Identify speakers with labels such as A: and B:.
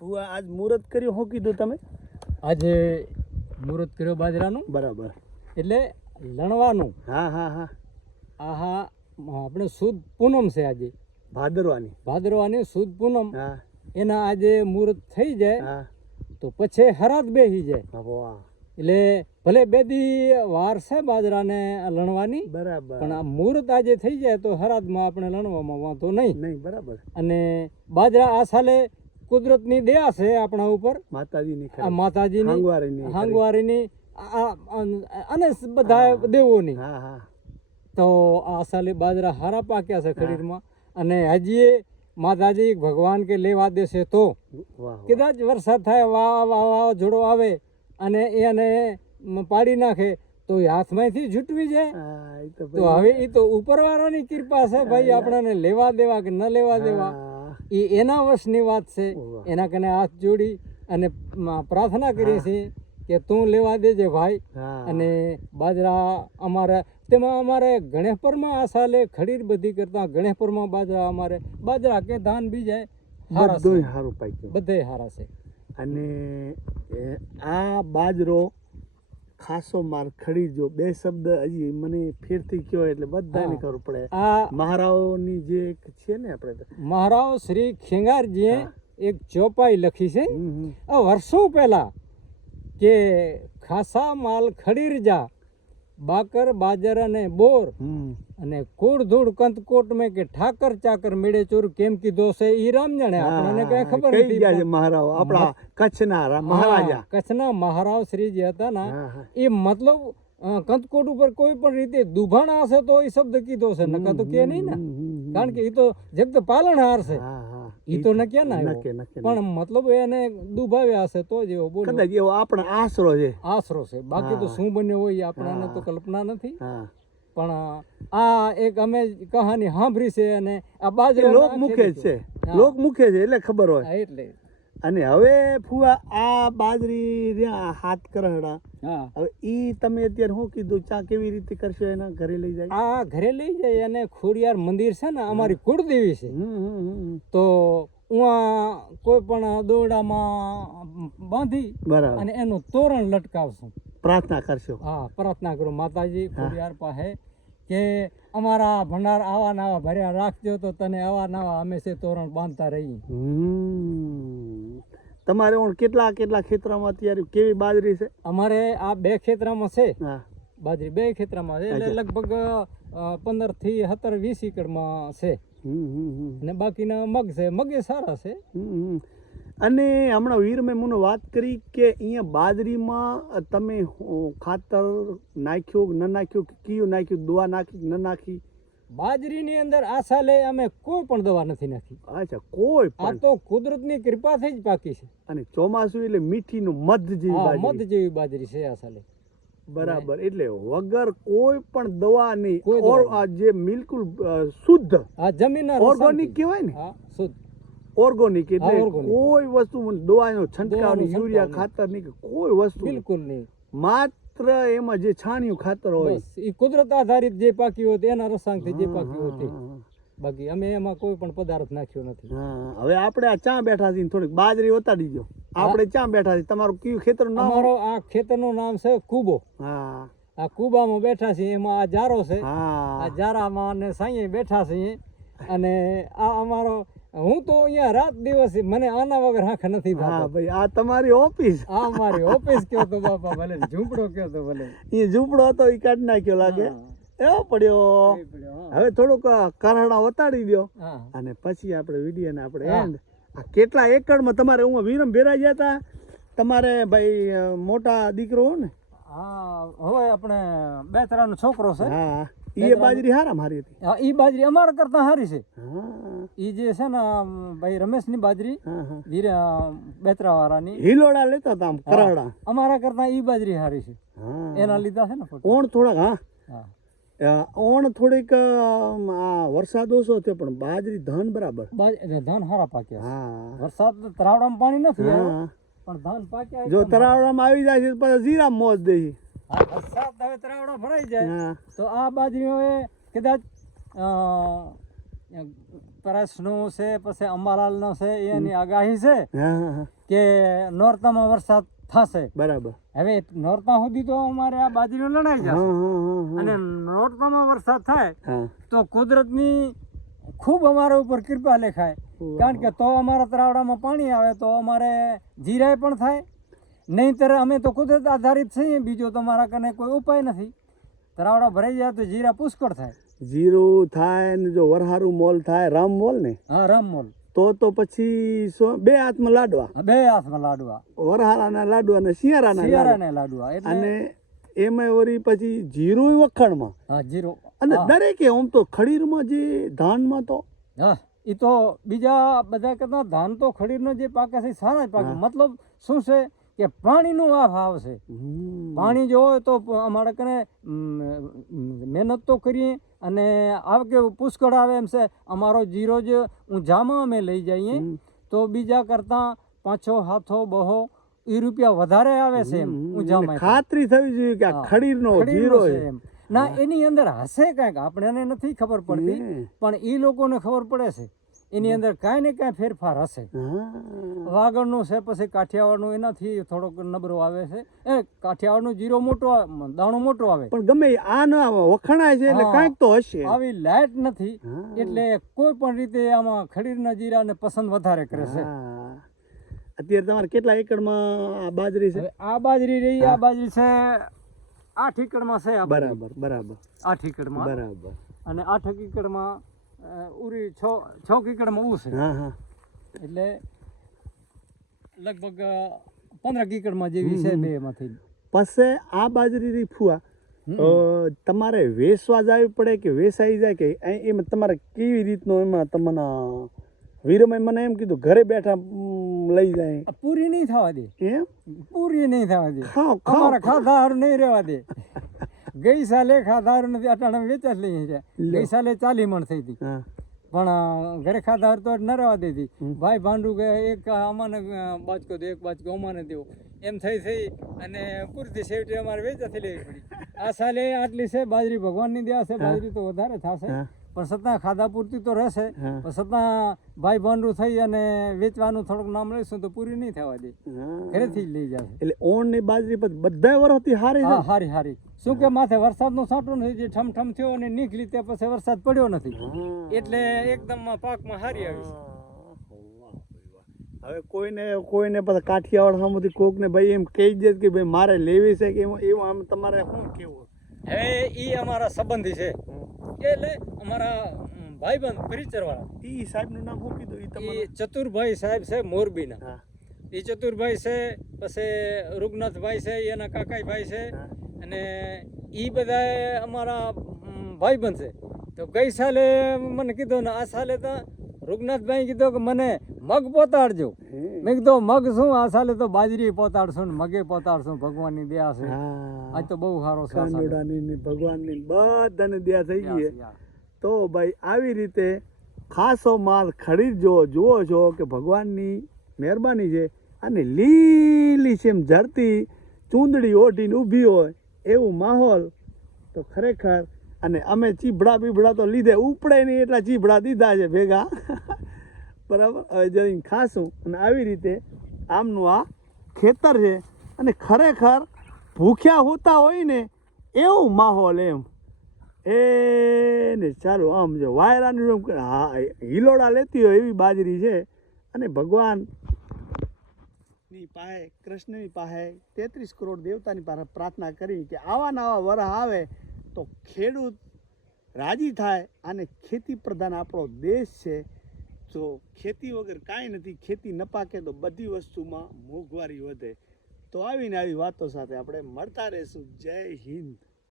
A: ફુવા આજ મુહૂર્ત કર્યું શું કીધું તમે?
B: આજે મુહૂર્ત કર્યો બાજરાનું.
A: બરાબર.
B: એટલે લણવાનું.
A: હા હા હા.
B: આ હા આપણે સુદ પૂનમ છે આજે.
A: ભાદરવાની.
B: ભાદરવાની સુદ પૂનમ.
A: હા.
B: એના આજે મુહૂર્ત થઈ જાય. તો પછી હરાત બેસી જાય. એટલે ભલે બે દી વાર છે બાજરાને લણવાની
A: બરાબર.
B: પણ આ મુહૂર્ત આજે થઈ જાય તો હરાતમાં આપણે લણવામાં વાંધો નહીં.
A: નહીં બરાબર.
B: અને બાજરા આ સાલે કુદરતની દયા છે આપણા ઉપર.
A: માતાજીની
B: આ માતાજીની
A: હાંગવારીની.
B: હાંગવારીની અને બધા દેવોની.
A: હા હા.
B: તો આ સાલે બાજરા હારા પાક્યા છે ખરીદમાં. અને હજી માતાજી ભગવાન કે લેવા દેશે તો.
A: વાહ વાહ.
B: કદાચ વરસાદ થાય વાવા વાવાઝોડો આવે અને એને પાડી નાખે તો એ હાથમાંથી છૂટવી જાય.
A: તો
B: હવે એ તો ઉપરવાળાની કૃપા છે ભાઈ આપણને લેવા દેવા કે ન લેવા દેવા. એ એના વર્ષની વાત છે. એના કને હાથ જોડી અને પ્રાર્થના કરીએ છીએ કે તું લેવા દેજે ભાઈ. અને બાજરા અમારે તેમાં અમારે ગણેશપરમાં આ સાલે ખડીર બધી કરતા ગણેશપરમાં બાજરા અમારે. બાજરા કે ધાન બીજાય હારા છે.
A: બધુંય સારું પાક્યું.
B: બધે હારા છે.
A: અને આ બાજરો ખાસો માર ખડી જો. બે શબ્દ હજી મને ફેરથી કયો એટલે બધાને. ખબર પડે.
B: આ
A: મહારાઓની જે એક છે ને આપણે
B: મહારાવ શ્રી ખેંગારજીએ એક ચોપાઈ લખી છે. વર્ષો પહેલા કે ખાસા માલ ખડીર જા બાકર બાજર અને બોર. અને કુળ ધૂળ કંતકોટ મેં કે ઠાકર ચાકર મેળે ચોર કેમ કીધો છે ઈ રામ જાણે? આપણને કઈ ખબર નથી
A: ગયા છે
B: પણ-
A: આપણા કચ્છના મહારાજા.
B: કચ્છના મહારાવ શ્રી જે હતા ને. એ મતલબ કંતકોટ ઉપર કોઈ પણ રીતે દુભાણા હશે તો એ શબ્દ કીધો છે નકા તો કે નહીં ને. કારણ કે એ તો જગત પાલનહાર છે.
A: હા.
B: તો નક્યા ના પણ મતલબ એને દુભાવ્યા હશે તો જ એવો બોલ્યો.
A: કદાચ એવો આપણો આશરો છે.
B: આશરો છે. બાકી તો શું બન્યો હોય આપણાને તો કલ્પના નથી. પણ આ એક અમે કહાની સાંભળી છે અને આ બાજુ
A: લોક મુખે છે. લોક મુખે છે એટલે ખબર હોય.
B: એટલે.
A: અને હવે ફુવા આ બાજરી રહ્યા હાથ કરહડા.
B: હા.
A: હવે ઈ તમે અત્યારે શું કીધું? ચા કેવી રીતે કરશો એના ઘરે લઈ જાય?
B: આ ઘરે લઈ જાય અને ખોડિયાર મંદિર છે ને અમારી કુળદેવી છે. તો ઉઆ કોઈ પણ દોરડામાં બાંધી
A: બરાબર.
B: અને એનું તોરણ લટકાવશું.
A: પ્રાર્થના કરશો.
B: હા પ્રાર્થના કરું માતાજી ખોડિયાર પાસે કે અમારા ભંડાર આવા નવા ભર્યા રાખજો તો તને આવા નવા છે તોરણ બાંધતા રહીએ.
A: હમ. તમારે ઓણ કેટલા કેટલા ખેતરોમાં અત્યારે કેવી બાજરી છે?
B: અમારે આ બે ખેતરામાં છે. બાજરી બે ખેતરામાં છે. એટલે લગભગ પંદરથી સત્તર વીસ એકડમાં છે. અને બાકીના મગ છે. મગે સારા છે.
A: અને હમણાં વીર મેં મને વાત કરી કે અહીંયા બાજરીમાં તમે ખાતર નાખ્યું ન નાખ્યું કે કયું નાખ્યું દવા નાખી ન નાખી?
B: બાજરીની અંદર આશા સાલે અમે કોઈ પણ દવા નથી નાખી.
A: અચ્છા કોઈ
B: આ
A: પણ.
B: તો કુદરતની કૃપાથી જ પાકી છે.
A: અને ચોમાસું એટલે મીઠીનું મધ જેવી
B: હા
A: બાજરી.
B: મધ જેવી બાજરી છે આશા સાલે
A: બરાબર એટલે વગર કોઈ પણ દવા નહીં
B: કોઈ દવા
A: ઓર
B: નહીં.
A: આ જે બિલકુલ અ, શુદ્ધ
B: આ જમીન
A: ઓર્ગોનિક કહેવાય ને?
B: હા શુદ્ધ.
A: ઓર્ગોનિક એટલે
B: organic.
A: કોઈ વસ્તુ દવાનો છંટકાવ
B: દવાનો
A: નહીં યુરિયા
B: છંટકાવ
A: ખાતર નહીં કે કોઈ વસ્તુ નહીં.
B: બિલકુલ નહીં.
A: માત્ર એમાં જે છાણિયું ખાતર હોય.
B: એ કુદરત આધારિત જે પાકી હોય એના એના રસાંગથી જે પાકી હોય બાકી અમે એમાં કોઈ પણ પદાર્થ નાખ્યો નથી.
A: હવે આપણે આ ચા બેઠા છીએ થોડીક બાજરી વતાડી દો આપણે ચા બેઠા છીએ તમારું કયું ખેતર નામ
B: અમારો આ ખેતરનું નામ છે કુબો.
A: હા.
B: આ કુબામાં બેઠા છીએ એમાં આ જારો છે. આ જારામાં અને સાંયે બેઠા છીએ. અને આ અમારો હું તો અહીંયા રાત દિવસ મને આના વગર હાંખ નથી
A: હા ભાઈ આ તમારી ઓફિસ.
B: આ મારી ઓફિસ કયો તો બાપા ભલે ઝૂંપડો કયો તો ભલે.
A: એ ઝૂંપડો હતો એ કાઢી નાખ્યો લાગે. એવો પડ્યો. હવે થોડુંક કરહડા વતાડી દો અને પછી આપણે વિડીયોને આપણે. એન્ડ આ કેટલા એકડમાં તમારે હું વિરમ ભેરા ગયા હતા તમારે ભાઈ મોટા દીકરો ને
B: હા હવે આપણે બે ત્રણ છોકરો છે.
A: હા એ બાજરી હારા મારી હતી.
B: હા ઈ બાજરી અમારા કરતા હારી છે.
A: એ
B: ઈ જે છે ને ભાઈ રમેશની બાજરી બેતરા વાળાની
A: હિલોડા લેતા હતા કરાડા
B: અમારા કરતા ઈ બાજરી સારી છે. એના લીધા છે ને
A: ઓણ થોડાક હા. ઓણ થોડીક આ વરસાદ ઓછો થયો પણ બાજરી ધન બરાબર.
B: ધન હારા પાક્યા
A: હા.
B: વરસાદ તરાવડામાં પાણી નથી પણ ધાન પાક્યા
A: જો તરાવડામાં આવી જાય છે પછી જીરા મોજ દે
B: હા, વરસાદ હવે તરાવડા ભરાઈ જાય. તો આ બાજુ કદાચ પ્રશ્નો છે પછી અંબાલાલનો છે એની આગાહી છે કે નોરતામાં વરસાદ થશે.
A: બરાબર.
B: હવે નોરતા સુધી તો અમારે આ બાજરીઓ લણાઈ જશે. અને નોરતામાં વરસાદ થાય તો કુદરતની ખૂબ અમારા ઉપર કૃપા લેખાય. કારણ કે તો અમારા તરાવડામાં પાણી આવે તો અમારે જીરાય પણ થાય. નહીંતર અમે તો કુદરત આધારિત છીએ બીજો તો મારા કને કોઈ ઉપાય નથી. તરાવડા ભરાઈ જાય તો જીરા પુષ્કળ થાય.
A: જીરું થાય ને જો વરહારું મોલ થાય રામ મોલ ને?
B: હા રામમોલ
A: તો તો પછી બે હાથમાં લાડવા.
B: બે હાથમાં લાડવા.
A: વરહારાના લાડવા અને શિયાળાના
B: શિયાળાના લાડવા
A: અને એમાં વળી પછી જીરું વખાણમાં.
B: હા જીરો.
A: અને. દરેકે આમ તો ખડીરમાં જે ધાનમાં તો
B: હા. એ તો બીજા બધા કરતા ધાન તો ખડીરનો જે પાકે છે સારા જ પાકે. મતલબ શું છે કે પાણીનો આ ભાવ છે. પાણી જો હોય તો અમારે કને મહેનત તો કરીએ અને આવે કે પુષ્કળ આવે એમ છે. અમારો જીરો જ ઊંઝામાં અમે લઈ જઈએ. તો બીજા કરતાં પાંચો હાથો બહો એ રૂપિયા વધારે આવે છે એમ ઊંઝામાં
A: ખાતરી થવી જોઈએ કે આ ખડીરનો જીરો
B: છે. એમ. ના એની અંદર હશે કાંઈક આપણને નથી ખબર પડતી પણ એ લોકોને ખબર પડે છે. એની અંદર કાંઈ ને કાંઈ ફેરફાર હશે. વાગડનું છે પછી કાઠિયાવાડનું એનાથી થોડોક નબરો આવે છે. એ કાઠિયાવાડનું જીરો મોટો દાણો મોટો આવે.
A: પણ ગમે આ ન વખણાય છે એટલે કાંઈક તો હશે.
B: આવી લાઈટ નથી એટલે કોઈ પણ રીતે આમાં ખડીરના જીરાને પસંદ વધારે કરે છે.
A: અત્યારે તમારે કેટલા એકડમાં આ બાજરી છે?
B: આ બાજરી રહી આ બાજરી છે આઠ ઠીકડમાં છે આ
A: બરાબર બરાબર.
B: આ ઠીકડમાં.
A: બરાબર.
B: અને આઠ એકડમાં ઉરી છ છ કીકડમાં ઉ છે.
A: હા હા.
B: એટલે લગભગ પંદર કીકડમાં જેવી છે બે માંથી
A: પછી આ બાજરી ની ફુવા. તમારે વેસવા જવી પડે કે વેસાઈ જાય કે એમાં તમારે કેવી રીતનો એમાં તમને વીરમય મને એમ કીધું ઘરે બેઠા લઈ જાય.
B: પૂરી નહીં થવા દે.
A: એમ?
B: પૂરી નહીં થવા દે. અમારા ખાધા હારું નહીં રહેવા દે. ગઈ સાલે ખાધા હારું નથી અટાણા વેચા જ લઈએ છે ગઈ સાલે ચાલી મણ થઈ હતી. પણ ઘરે ખાધા હાર તો ન રહેવા દેતી. ભાઈ ભાંડુ કે એક અમાને બાચકો દે એક બાચકો અમાને દેવો. એમ થઈ થઈ અને પૂરતી સેવટી અમારે વેચાથી લેવી પડી. આ સાલે આટલી છે બાજરી ભગવાનની દયા છે બાજરી તો વધારે થશે. પણ છતાં ખાધા પૂરતી તો રહેશે. પણ છતાં ભાઈ ભાંડુ થઈ અને વેચવાનું થોડુંક નામ લઈશું તો પૂરી નહીં થવા દે. ઘરેથી જ લઈ જશે
A: એટલે ઓણની બાજરી બધા વર્ષથી હારી
B: હા હારી હારી. શું કે માથે વરસાદનો સાંટો નથી જે ઠમઠમ થયો અને નીકળી તે પછી વરસાદ પડ્યો નથી. એટલે એકદમ પાકમાં હારી આવી. છે
A: હવે કોઈને કોઈને પછી કાઠિયાવાડ સામેથી કોક ને ભાઈ એમ કહી દે કે ભાઈ મારે લેવી છે કે એવું આમ તમારે શું કેવું
B: હવે એ અમારા સંબંધી છે. એટલે અમારા ભાઈબંધ પરિચરવાળા
A: એ સાહેબનું નામ શું કીધું?
B: એ
A: તમારે?
B: ચતુરભાઈ સાહેબ છે મોરબીના. એ ચતુરભાઈ છે પછી રૂગનાથભાઈ છે એના કાકાઈભાઈ છે. અને એ બધા અમારા ભાઈબંધ છે. તો ગઈ સાલે મને કીધું ને આ સાલે તો રૂગનાથભાઈ કીધું કે મને મગ પોતાડજો. મેં કીધું મગ શું? આ સાલે તો બાજરી પોતાડશું ને મગે પોતાડશું ભગવાનની દયા છે. આજ તો બહુ સારો છે
A: ભગવાનની બધાને દયા થઈ ગઈ તો ભાઈ આવી રીતે ખાસો માલ ખરીદજો જુઓ છો કે ભગવાનની મહેરબાની છે અને લીલી છે ઝરતી ચૂંદડી ઓઢીને ઊભી હોય એવું માહોલ તો ખરેખર અને અમે ચીભડા બીભડા તો લીધે ઉપડે નહીં એટલા ચીભડા દીધા છે ભેગા. બરાબર? હવે જઈને ખાશું અને આવી રીતે આમનું આ ખેતર છે અને ખરેખર ભૂખ્યા હોતા હોય ને એવું માહોલ એમ. એ ને ચાલો, આમ જો વાયરાનું એમ હા હિલોડા લેતી હોય એવી બાજરી છે અને ભગવાનની પાસે, કૃષ્ણની પાસે તેત્રીસ કરોડ દેવતાની પાસે પ્રાર્થના કરી કે આવા નવા વરહ આવે તો ખેડૂત રાજી થાય. અને ખેતી પ્રધાન આપણો દેશ છે. તો ખેતી વગર કાંઈ નથી, ખેતી ન પાકે તો બધી વસ્તુમાં મોંઘવારી વધે. તો આવીને આવી વાતો સાથે આપણે મળતા રહીશું. જય હિન્દ.